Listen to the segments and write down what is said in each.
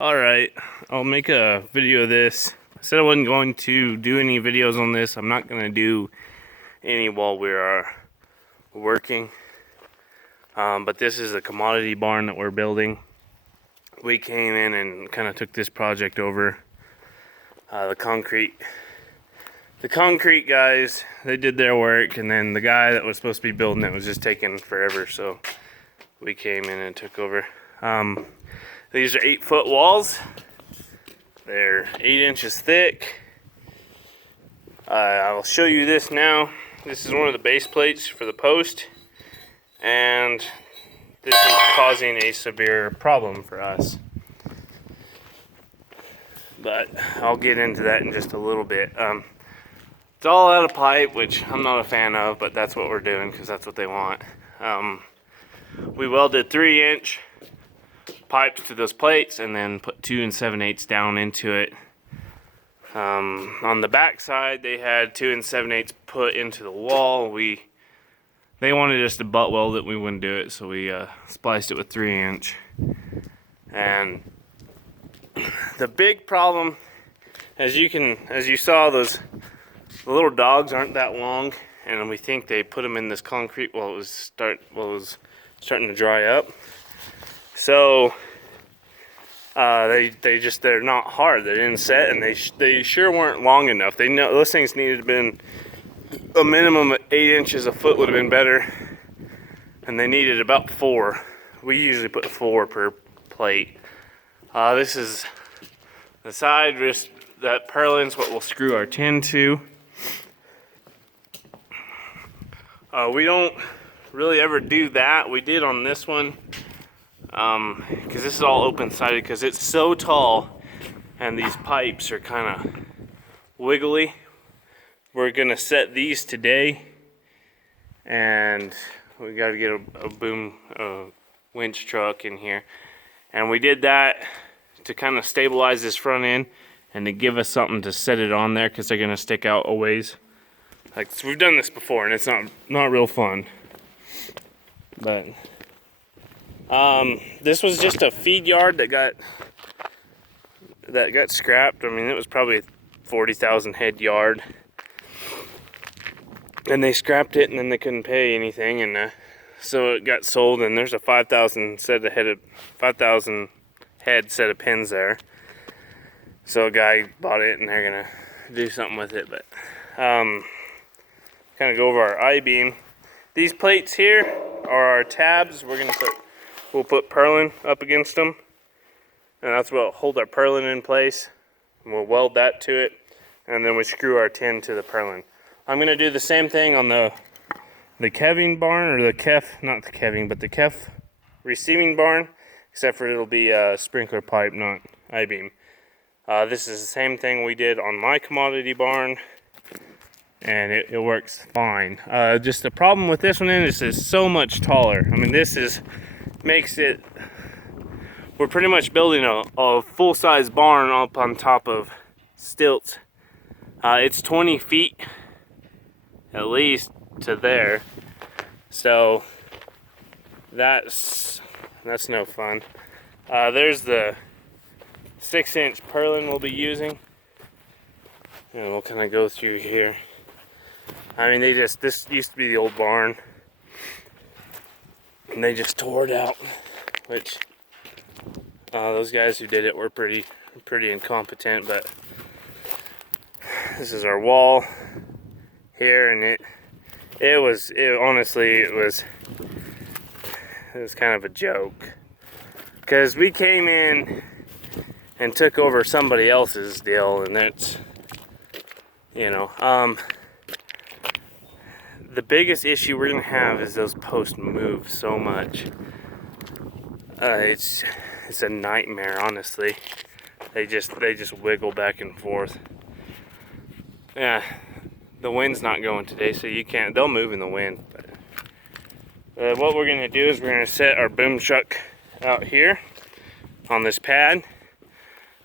Alright, I'll make a video of this. I said I wasn't going to do any videos on this. I'm not going to do any while we are working. But this is a commodity barn that we're building. We came in and kind of took this project over. The concrete guys, they did their work, and then the guy that was supposed to be building it was just taking forever, so we came in and took over. These are 8-foot walls. They're 8 inches thick. I'll show you this now. This is one of the base plates for the post, and this is causing a severe problem for us. But I'll get into that in just a little bit. It's all out of pipe, which I'm not a fan of, but that's what we're doing because that's what they want. We welded 3-inch pipes to those plates and then put 2 7/8 down into it. On the back side, they had 2 7/8 put into the wall. They wanted us to butt weld it, we wouldn't do it, so we spliced it with 3-inch. And the big problem, as you saw, the little dogs aren't that long, and we think they put them in this concrete while it was starting to dry up. So they're not hard. They didn't set, and they sure weren't long enough. Those things needed to have been a minimum of 8 inches. A foot would have been better, and they needed about 4. We usually put 4 per plate. This is the side. That purlin's what we'll screw our tin to. We don't really ever do that. We did on this one. Because this is all open-sided because it's so tall and these pipes are kind of wiggly. We're gonna set these today, and we got to get a winch truck in here, and we did that to kind of stabilize this front end and to give us something to set it on there because they're gonna stick out a ways. Like, so we've done this before and it's not real fun, but this was just a feed yard that got scrapped. I mean, it was probably a 40,000 head yard, and they scrapped it, and then they couldn't pay anything, and so it got sold. And there's a 5,000 head set of pins there. So a guy bought it, and they're gonna do something with it. But kind of go over our I-beam. These plates here are our tabs. We'll put purlin up against them, and that's what will hold our purlin in place. And we'll weld that to it, and then we screw our tin to the purlin. I'm gonna do the same thing on the keving barn, or the not the keving, but the KEF receiving barn, except for it'll be a sprinkler pipe, not I-beam. This is the same thing we did on my commodity barn, and it works fine. Just the problem with this one is it's so much taller. I mean, we're pretty much building a full-size barn up on top of stilts. It's 20 feet at least to there, so that's no fun. There's the 6-inch purlin we'll be using, and we'll kind of go through here. I mean, this used to be the old barn, and they just tore it out, which those guys who did it were pretty incompetent. But this is our wall here, and it was kind of a joke, because we came in and took over somebody else's deal, and that's, the biggest issue we're gonna have is those posts move so much. It's a nightmare, honestly. They just wiggle back and forth. Yeah, the wind's not going today, so they'll move in the wind. But what we're gonna do is we're gonna set our boom truck out here on this pad,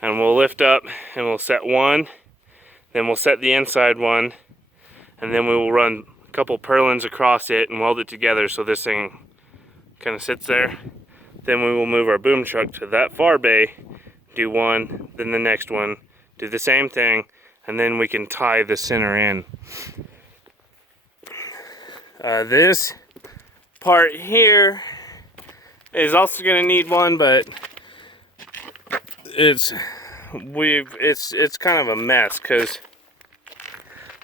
and we'll lift up and we'll set one, then we'll set the inside one, and then we will run a couple purlins across it and weld it together so this thing kind of sits there. Then we will move our boom truck to that far bay do one, then the next one, do the same thing, and then we can tie the center in. This part here is also going to need one, but it's kind of a mess because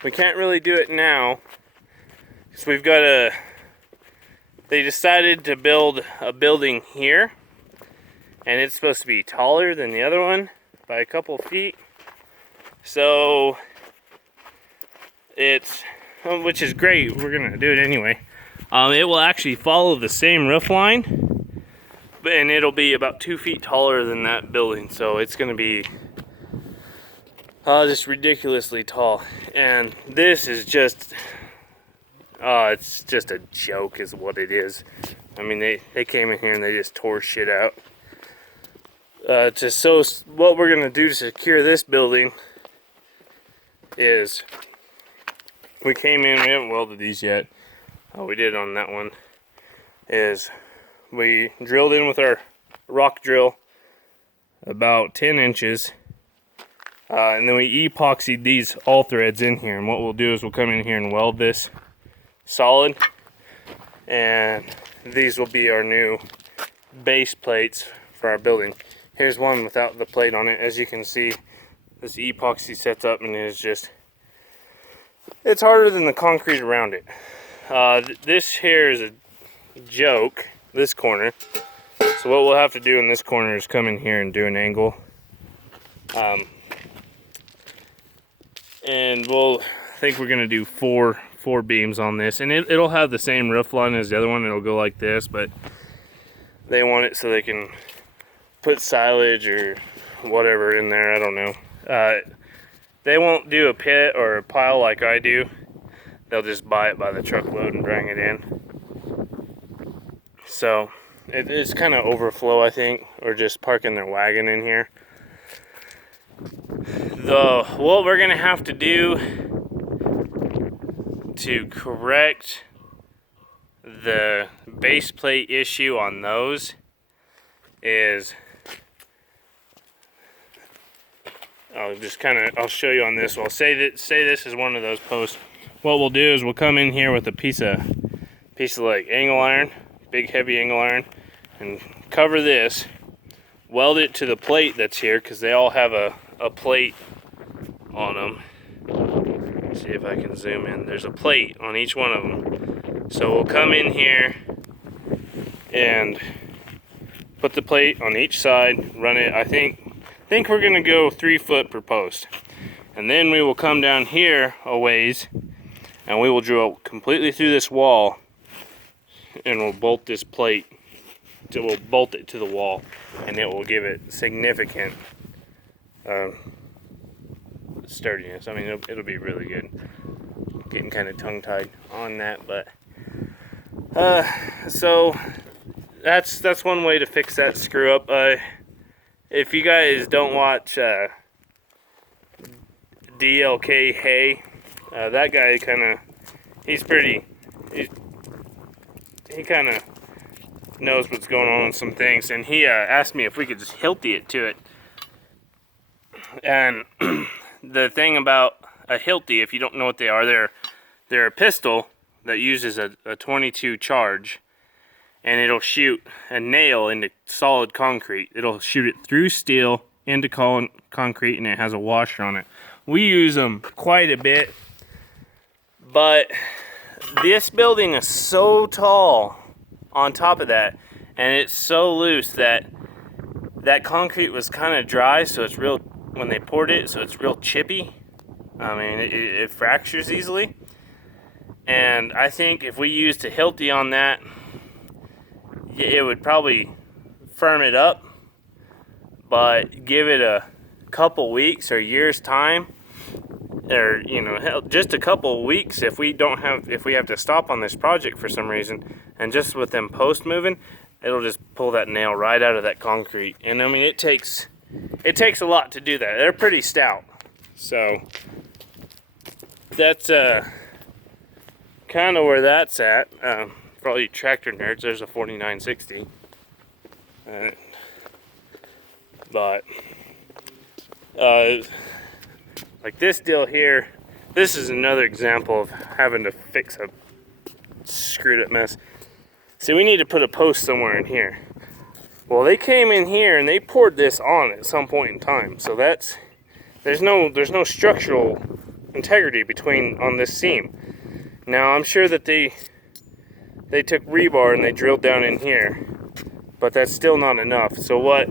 we can't really do it now. because we've got they decided to build a building here, and it's supposed to be taller than the other one by a couple feet. So which is great, we're gonna do it anyway. It will actually follow the same roof line, and it'll be about 2 feet taller than that building. So it's gonna be just ridiculously tall. And this is just, it's just a joke is what it is. I mean, they came in here and they just tore shit out. What we're gonna do to secure this building is, we came in, we haven't welded these yet. We did on that one, is we drilled in with our rock drill about 10 inches. And then we epoxied these all threads in here. And what we'll do is we'll come in here and weld this solid. And these will be our new base plates for our building. Here's one without the plate on it. As you can see, this epoxy sets up and it is just, it's harder than the concrete around it. This here is a joke, this corner. So what we'll have to do in this corner is come in here and do an angle. And I think we're gonna do four beams on this, and it'll have the same roof line as the other one. It'll go like this, but they want it so they can put silage or whatever in there. I don't know. They won't do a pit or a pile like I do. They'll just buy it by the truckload and bring it in. So it's kind of overflow, I think, or just parking their wagon in here. What we're gonna have to do to correct the base plate issue on those is, I'll show you on this. Well, say this is one of those posts. What we'll do is we'll come in here with a piece of like angle iron, big heavy angle iron, and cover this, weld it to the plate that's here, because they all have a plate on them. Let's see if I can zoom in. There's a plate on each one of them. So we'll come in here and put the plate on each side, run it. I think we're gonna go 3 foot per post. And then we will come down here a ways and we will drill completely through this wall, and we'll bolt this plate, we'll bolt it to the wall, and it will give it significant sturdiness. I mean, it'll be really good. Getting kind of tongue-tied on that, but so that's one way to fix that screw up. If you guys don't watch DLK Hay, that guy he kind of knows what's going on with some things, and he asked me if we could just Hilti it to it. And the thing about a Hilti, if you don't know what they are, they're a pistol that uses a 22 charge, and it'll shoot a nail into solid concrete. It'll shoot it through steel into concrete, and it has a washer on it. We use them quite a bit, but this building is so tall on top of that, and it's so loose that concrete was kind of dry, so it's real, when they poured it, so it's real chippy. I mean, it fractures easily. And I think if we used a Hilti on that, it would probably firm it up, but give it a couple weeks or a year's time, or just a couple weeks, if we have to stop on this project for some reason, and just with them posts moving, it'll just pull that nail right out of that concrete. And I mean, it takes a lot to do that. They're pretty stout, so that's kind of where that's at. For all you tractor nerds, there's a 4960. But Like this deal here, this is another example of having to fix a screwed up mess. See, we need to put a post somewhere in here. Well, they came in here and they poured this on at some point in time. So there's no structural integrity on this seam. Now I'm sure that they took rebar and they drilled down in here, but that's still not enough. So what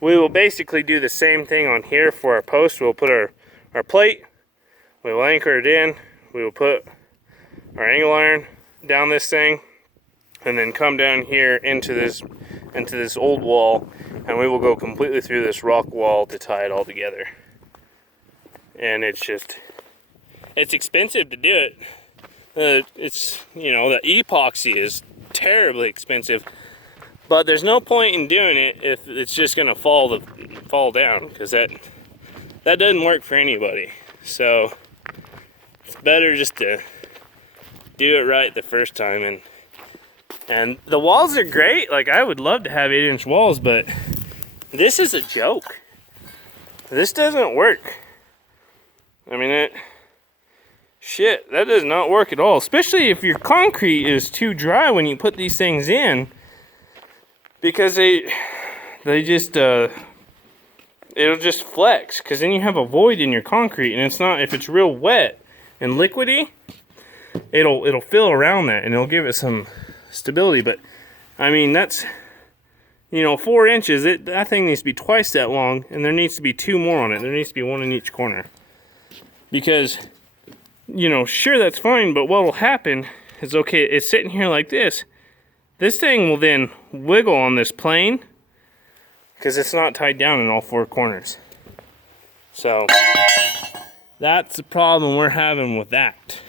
we will basically do the same thing on here for our post. We'll put our plate, we will anchor it in, we will put our angle iron down this thing, and then come down here into this old wall, and we will go completely through this rock wall to tie it all together. And it's expensive to do it. It's, you know, the epoxy is terribly expensive, but there's no point in doing it if it's just gonna fall down, because that doesn't work for anybody. So it's better just to do it right the first time. And the walls are great. Like, I would love to have 8-inch walls, but this is a joke. This doesn't work. I mean, that does not work at all. Especially if your concrete is too dry when you put these things in, because they just it'll just flex. Because then you have a void in your concrete, and it's not, if it's real wet and liquidy, it'll fill around that and it'll give it some stability. But I mean, that's, you know, 4 inches, that thing needs to be twice that long, and there needs to be 2 more on it. There needs to be 1 in each corner, because, you know, sure, that's fine, but what will happen is, okay, it's sitting here like this thing will then wiggle on this plane because it's not tied down in all 4 corners. So that's the problem we're having with that.